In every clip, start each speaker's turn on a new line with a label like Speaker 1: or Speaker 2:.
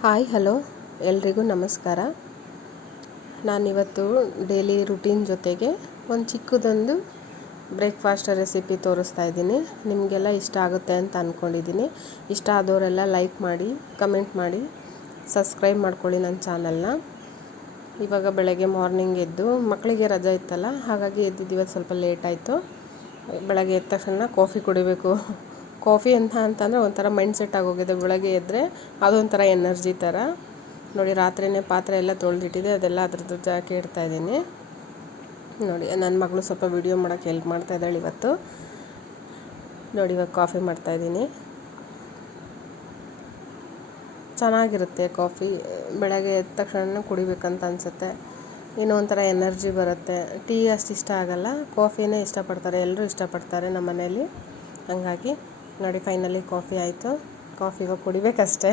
Speaker 1: Hi, hello. ಎಲ್ರಿಗೂ ನಮಸ್ಕಾರ. ನಾನಿವತ್ತು ಡೈಲಿ ರುಟೀನ್ ಜೊತೆಗೆ ಒಂದು ಚಿಕ್ಕದೊಂದು ಬ್ರೇಕ್ಫಾಸ್ಟ್ ರೆಸಿಪಿ ತೋರಿಸ್ತಾ ಇದ್ದೀನಿ. ನಿಮಗೆಲ್ಲ ಇಷ್ಟ ಆಗುತ್ತೆ ಅಂತ ಅಂದ್ಕೊಂಡಿದ್ದೀನಿ ಇಷ್ಟ ಆದವರೆಲ್ಲ ಲೈಕ್ ಮಾಡಿ ಕಮೆಂಟ್ ಮಾಡಿ ಸಬ್ಸ್ಕ್ರೈಬ್ ಮಾಡ್ಕೊಳ್ಳಿ ನನ್ನ ಚಾನಲ್ನ ಇವಾಗ ಬೆಳಗ್ಗೆ ಮಾರ್ನಿಂಗ್ ಎದ್ದು ಮಕ್ಕಳಿಗೆ ರಜೆ ಇತ್ತಲ್ಲ, ಹಾಗಾಗಿ ಎದ್ದಿದ್ದು ಇವತ್ತು ಸ್ವಲ್ಪ ಲೇಟ್ ಆಯಿತು. ಬೆಳಗ್ಗೆ ಎದ್ದ ತಕ್ಷಣ ಕಾಫಿ ಕುಡಿಬೇಕು. ಕಾಫಿ ಅಂತ ಅಂತಂದರೆ ಒಂಥರ ಮೈಂಡ್ ಸೆಟ್ ಆಗೋಗಿದೆ ಬೆಳಗ್ಗೆ ಎದ್ದರೆ ಅದೊಂಥರ ಎನರ್ಜಿ ಥರ. ನೋಡಿ ರಾತ್ರಿಯೇ ಪಾತ್ರೆ ಎಲ್ಲ ತೊಳೆದಿಟ್ಟಿದೆ. ಅದೆಲ್ಲ ಅದ್ರದ್ದು ಜಾಕಿ ಇಡ್ತಾ ಇದ್ದೀನಿ. ನೋಡಿ, ನನ್ನ ಮಗಳು ಸ್ವಲ್ಪ ವಿಡಿಯೋ ಮಾಡೋಕ್ಕೆ ಹೆಲ್ಪ್ ಮಾಡ್ತಾ ಇದ್ದಾಳೆ ಇವತ್ತು. ನೋಡಿ, ಇವಾಗ ಕಾಫಿ ಮಾಡ್ತಾಯಿದ್ದೀನಿ ಚೆನ್ನಾಗಿರುತ್ತೆ ಕಾಫಿ. ಬೆಳಗ್ಗೆ ಎದ್ದ ತಕ್ಷಣ ಕುಡಿಬೇಕಂತ ಅನಿಸುತ್ತೆ. ಇನ್ನೂ ಒಂಥರ ಎನರ್ಜಿ ಬರುತ್ತೆ. ಟೀ ಅಷ್ಟು ಇಷ್ಟ ಆಗಲ್ಲ. ಕಾಫಿನೇ ಇಷ್ಟಪಡ್ತಾರೆ. ಎಲ್ಲರೂ ಇಷ್ಟಪಡ್ತಾರೆ ನಮ್ಮ ಮನೇಲಿ ಹಾಗಾಗಿ ನೋಡಿ ಫೈನಲಿ ಕಾಫಿ ಆಯಿತು. ಕಾಫಿ ಇವಾಗ ಕುಡಿಬೇಕಷ್ಟೇ.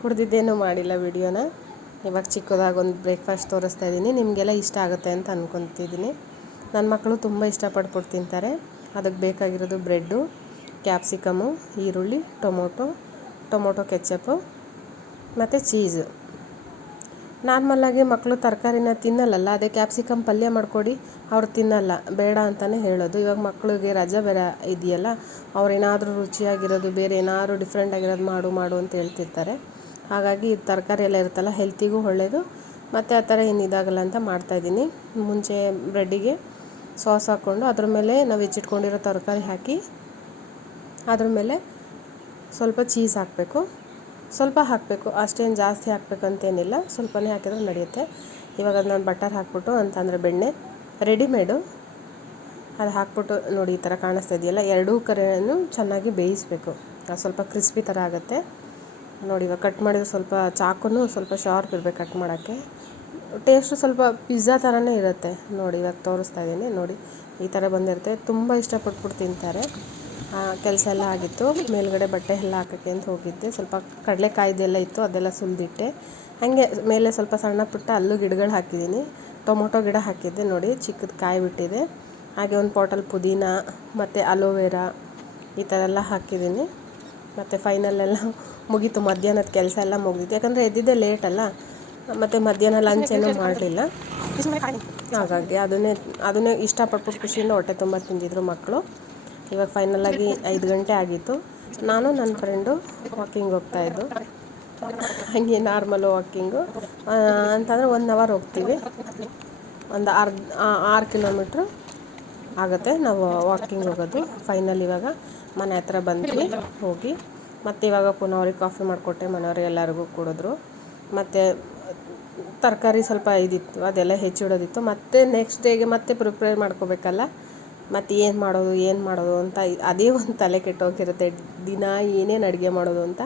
Speaker 1: ಕುಡ್ದಿದ್ದೇನೂ ಮಾಡಿಲ್ಲ ವಿಡಿಯೋನ. ಇವಾಗ ಚಿಕ್ಕದಾಗಿ ಒಂದು ಬ್ರೇಕ್ಫಾಸ್ಟ್ ತೋರಿಸ್ತಾ ಇದ್ದೀನಿ. ನಿಮಗೆಲ್ಲ ಇಷ್ಟ ಆಗುತ್ತೆ ಅಂತ ಅಂದ್ಕೊತಿದ್ದೀನಿ ನನ್ನ ಮಕ್ಕಳು ತುಂಬ ಇಷ್ಟಪಟ್ಬಿಟ್ಟು ತಿಂತಾರೆ. ಅದಕ್ಕೆ ಬೇಕಾಗಿರೋದು ಬ್ರೆಡ್ಡು, ಕ್ಯಾಪ್ಸಿಕಮು, ಈರುಳ್ಳಿ, ಟೊಮೊಟೊ ಟೊಮೊಟೊ ಕೆಚ್ಚಪ್ಪು ಮತ್ತು ಚೀಸು. ನಾರ್ಮಲಾಗಿ ಮಕ್ಕಳು ತರಕಾರಿನ ತಿನ್ನಲ್ಲಲ್ಲ, ಅದೇ ಕ್ಯಾಪ್ಸಿಕಮ್ ಪಲ್ಯ ಮಾಡಿಕೊಡಿ, ಅವ್ರು ತಿನ್ನಲ್ಲ. ಬೇಡ ಅಂತಲೇ ಹೇಳೋದು. ಇವಾಗ ಮಕ್ಕಳಿಗೆ ರಜೆ ಬೇರೆ ಇದೆಯಲ್ಲ ಅವ್ರು ಏನಾದರೂ ರುಚಿಯಾಗಿರೋದು, ಬೇರೆ ಏನಾದರೂ ಡಿಫ್ರೆಂಟ್ ಆಗಿರೋದು ಮಾಡು ಮಾಡು ಅಂತ ಹೇಳ್ತಿರ್ತಾರೆ. ಹಾಗಾಗಿ ಇದು ತರಕಾರಿ ಎಲ್ಲ ಇರುತ್ತಲ್ಲ ಹೆಲ್ತಿಗೂ ಒಳ್ಳೆಯದು ಮತ್ತು ಆ ಥರ ಏನು ಇದಾಗಲ್ಲ ಅಂತ ಮಾಡ್ತಾಯಿದ್ದೀನಿ ಮುಂಚೆ ಬ್ರೆಡ್ಡಿಗೆ ಸಾಸ್ ಹಾಕ್ಕೊಂಡು, ಅದ್ರ ಮೇಲೆ ನಾವು ಹೆಚ್ಚಿಟ್ಕೊಂಡಿರೋ ತರಕಾರಿ ಹಾಕಿ, ಅದ್ರ ಮೇಲೆ ಸ್ವಲ್ಪ ಚೀಸ್ ಹಾಕಬೇಕು. ಸ್ವಲ್ಪ ಹಾಕಬೇಕು. ಅಷ್ಟೇನು ಜಾಸ್ತಿ ಹಾಕಬೇಕಂತೇನಿಲ್ಲ. ಸ್ವಲ್ಪನೇ ಹಾಕಿದ್ರೆ ನಡೆಯುತ್ತೆ. ಇವಾಗ ನಾನು ಬಟರ್ ಹಾಕ್ಬಿಟ್ಟು ಅಂತಂದರೆ ಬೆಣ್ಣೆ, ರೆಡಿಮೇಡು. ಅದು ಹಾಕ್ಬಿಟ್ಟು ನೋಡಿ ಈ ಥರ ಕಾಣಿಸ್ತಾ ಇದೆಯಲ್ಲ, ಎರಡೂ ಕರೆಯನ್ನು ಚೆನ್ನಾಗಿ ಬೇಯಿಸಬೇಕು. ಸ್ವಲ್ಪ ಕ್ರಿಸ್ಪಿ ಥರ ಆಗುತ್ತೆ. ನೋಡಿ ಇವಾಗ ಕಟ್ ಮಾಡಿದ್ರೆ ಸ್ವಲ್ಪ ಚಾಕುನು ಸ್ವಲ್ಪ ಶಾರ್ಪ್ ಇರಬೇಕು ಕಟ್ ಮಾಡೋಕ್ಕೆ. ಟೇಸ್ಟು ಸ್ವಲ್ಪ ಪಿಜ್ಜಾ ಥರನೇ ಇರುತ್ತೆ. ನೋಡಿ ಇವಾಗ ತೋರಿಸ್ತಾ ಇದ್ದೀನಿ ನೋಡಿ ಈ ಥರ ಬಂದಿರುತ್ತೆ. ತುಂಬ ಇಷ್ಟಪಟ್ಬಿಟ್ಟು ತಿಂತಾರೆ. ಕೆಲಸ ಎಲ್ಲ ಆಗಿತ್ತು. ಮೇಲುಗಡೆ ಬಟ್ಟೆ ಎಲ್ಲ ಹಾಕೋಕ್ಕೆ ಅಂತ ಹೋಗಿದ್ದೆ. ಸ್ವಲ್ಪ ಕಡಲೆಕಾಯ್ದೆಲ್ಲ ಇತ್ತು, ಅದೆಲ್ಲ ಸುಲಿದಿಟ್ಟೆ ಹಾಗೆ ಮೇಲೆ ಸ್ವಲ್ಪ ಸಣ್ಣ ಪುಟ್ಟ ಅಲ್ಲೂ ಗಿಡಗಳು ಹಾಕಿದ್ದೀನಿ. ಟೊಮೊಟೊ ಗಿಡ ಹಾಕಿದ್ದೆ ನೋಡಿ, ಚಿಕ್ಕದು ಕಾಯಿ ಬಿಟ್ಟಿದೆ. ಹಾಗೆ ಒಂದು ಪಾಟಲ್ಲಿ ಪುದೀನ, ಮತ್ತು ಅಲೋವೆರಾ ಈ ಥರ ಎಲ್ಲ ಹಾಕಿದ್ದೀನಿ. ಮತ್ತು ಫೈನಲೆಲ್ಲ ಮುಗೀತು. ಮಧ್ಯಾಹ್ನದ ಕೆಲಸ ಎಲ್ಲ ಮುಗಿದಿತ್ತು. ಯಾಕಂದರೆ ಎದ್ದಿದ್ದೆ ಲೇಟಲ್ಲ ಮತ್ತು ಮಧ್ಯಾಹ್ನ ಲಂಚ್ ಏನೂ ಮಾಡಲಿಲ್ಲ. ಹಾಗಾಗಿ ಅದನ್ನೇ ಅದನ್ನೇ ಇಷ್ಟಪಟ್ಟು ಖುಷಿಯಿಂದ ಹೊಟ್ಟೆ ತುಂಬ ತಿಂದಿದ್ರು ಮಕ್ಕಳು. ಇವಾಗ ಫೈನಲಾಗಿ ಐದು ಗಂಟೆ ಆಗಿತ್ತು. ನಾನು, ನನ್ನ ಫ್ರೆಂಡು ವಾಕಿಂಗ್ ಹೋಗ್ತಾಯಿದ್ದು ಹಾಗೆ ನಾರ್ಮಲ್ ವಾಕಿಂಗು ಅಂತಂದರೆ ಒನ್ ಅವರ್ ಹೋಗ್ತೀವಿ. ಒಂದು ಅರ್ಧ ಆರು ಕಿಲೋಮೀಟ್ರ್ ಆಗುತ್ತೆ ನಾವು ವಾಕಿಂಗ್ ಹೋಗೋದು. ಫೈನಲ್ ಇವಾಗ ಮನೆ ಹತ್ರ ಬಂದ್ವಿ, ಹೋಗಿ. ಮತ್ತು ಇವಾಗ ಪುನಃ ಅವ್ರಿಗೆ ಕಾಫಿ ಮಾಡಿಕೊಟ್ಟೆ ಮನೆಯವ್ರಿಗೆ ಎಲ್ಲರಿಗೂ ಕೊಡಿದ್ರು. ಮತ್ತು ತರಕಾರಿ ಸ್ವಲ್ಪ ಇದಿತ್ತು, ಅದೆಲ್ಲ ಹೆಚ್ಚಿಡೋದಿತ್ತು ಮತ್ತು ನೆಕ್ಸ್ಟ್ ಡೇಗೆ ಮತ್ತೆ ಪ್ರಿಪೇರ್ ಮಾಡ್ಕೋಬೇಕಲ್ಲ. ಮತ್ತು ಏನು ಮಾಡೋದು ಏನು ಮಾಡೋದು ಅಂತ ಅದೇ ಒಂದು ತಲೆ ಕೆಟ್ಟೋಗಿರುತ್ತೆ. ದಿನ ಏನೇನು ಅಡುಗೆ ಮಾಡೋದು ಅಂತ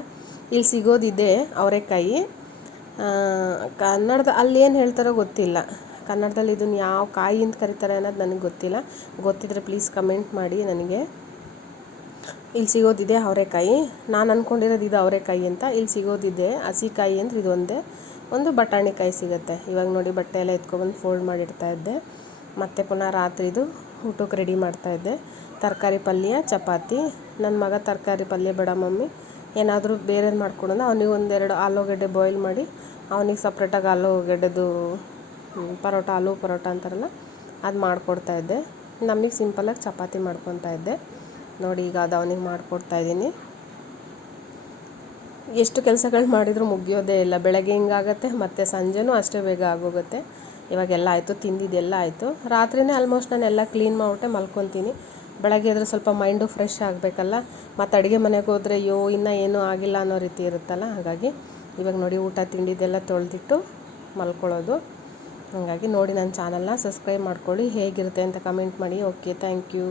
Speaker 1: ಇಲ್ಲಿ ಸಿಗೋದಿದೆ ಅವರೆಕಾಯಿ. ಕನ್ನಡದ ಅಲ್ಲಿ ಏನು ಹೇಳ್ತಾರೋ ಗೊತ್ತಿಲ್ಲ. ಕನ್ನಡದಲ್ಲಿ ಇದನ್ನು ಯಾವ ಕಾಯಿ ಅಂತ ಕರೀತಾರೆ ಅನ್ನೋದು ನನಗೆ ಗೊತ್ತಿಲ್ಲ. ಗೊತ್ತಿದ್ದರೆ ಪ್ಲೀಸ್ ಕಮೆಂಟ್ ಮಾಡಿ ನನಗೆ. ಇಲ್ಲಿ ಸಿಗೋದಿದೆ ಅವರೆಕಾಯಿ. ನಾನು ಅಂದ್ಕೊಂಡಿರೋದು ಇದು ಅವರೆಕಾಯಿ ಅಂತ ಇಲ್ಲಿ ಸಿಗೋದಿದೆ. ಹಸಿಕಾಯಿ ಅಂದರೆ ಇದೊಂದೇ ಒಂದು. ಬಟಾಣಿಕಾಯಿ ಸಿಗುತ್ತೆ. ಇವಾಗ ನೋಡಿ ಬಟ್ಟೆ ಎಲ್ಲ ಎತ್ಕೊಬಂದು ಫೋಲ್ಡ್ ಮಾಡಿಡ್ತಾ ಇದ್ದೆ. ಮತ್ತು ಪುನಃ ರಾತ್ರಿದು ಊಟಕ್ಕೆ ರೆಡಿ ಮಾಡ್ತಾಯಿದ್ದೆ ತರಕಾರಿ ಪಲ್ಯ, ಚಪಾತಿ. ನನ್ನ ಮಗ ತರಕಾರಿ ಪಲ್ಯ ಬೇಡ ಮಮ್ಮಿ. ಏನಾದರೂ ಬೇರೆದು ಮಾಡ್ಕೊಡೋಣ ಅವನಿಗೆ ಒಂದೆರಡು ಆಲೂಗಡ್ಡೆ ಬಾಯ್ಲ್ ಮಾಡಿ, ಅವನಿಗೆ ಸಪ್ರೇಟಾಗಿ ಆಲೂಗಡ್ಡೆದು ಪರೋಟ, ಆಲೂ ಪರೋಟ ಅಂತಾರಲ್ಲ, ಅದು ಮಾಡಿಕೊಡ್ತಾಯಿದ್ದೆ ನಮಗೆ ಸಿಂಪಲಾಗಿ ಚಪಾತಿ ಮಾಡ್ಕೊತಾ ಇದ್ದೆ. ನೋಡಿ, ಈಗ ಅದು ಅವನಿಗೆ ಮಾಡಿಕೊಡ್ತಾಯಿದ್ದೀನಿ ಎಷ್ಟು ಕೆಲಸಗಳು ಮಾಡಿದರೂ ಮುಗಿಯೋದೇ ಇಲ್ಲ. ಬೆಳಗ್ಗೆ ಹಿಂಗಾಗತ್ತೆ, ಮತ್ತು ಸಂಜೆನೂ ಅಷ್ಟೇ ಬೇಗ ಆಗೋಗುತ್ತೆ. ಇವಾಗೆಲ್ಲ ಆಯಿತು, ತಿಂದಿದ್ದೆಲ್ಲ ಆಯಿತು. ರಾತ್ರಿನೇ ಆಲ್ಮೋಸ್ಟ್ ನಾನು ಎಲ್ಲ ಕ್ಲೀನ್ ಮಾಡಿಬಿಟ್ಟೆ, ಮಲ್ಕೊತೀನಿ. ಬೆಳಗ್ಗೆ ಎದ್ರೆ ಸ್ವಲ್ಪ ಮೈಂಡು ಫ್ರೆಶ್ ಆಗಬೇಕಲ್ಲ, ಮತ್ತು ಅಡುಗೆ ಮನೆಗೆ ಹೋದರೆ ಅಯ್ಯೋ, ಇನ್ನೂ ಏನೂ ಆಗಿಲ್ಲ ಅನ್ನೋ ರೀತಿ ಇರುತ್ತಲ್ಲ, ಹಾಗಾಗಿ ಇವಾಗ ನೋಡಿ ಊಟ ತಿಂಡಿದ್ದೆಲ್ಲ ತೊಳೆದಿಟ್ಟು ಮಲ್ಕೊಳ್ಳೋದು. ಹಾಗಾಗಿ ನೋಡಿ ನನ್ನ ಚಾನಲ್ನ ಸಬ್ಸ್ಕ್ರೈಬ್ ಮಾಡ್ಕೊಳ್ಳಿ. ಹೇಗಿರುತ್ತೆ ಅಂತ ಕಮೆಂಟ್ ಮಾಡಿ. Okay thank you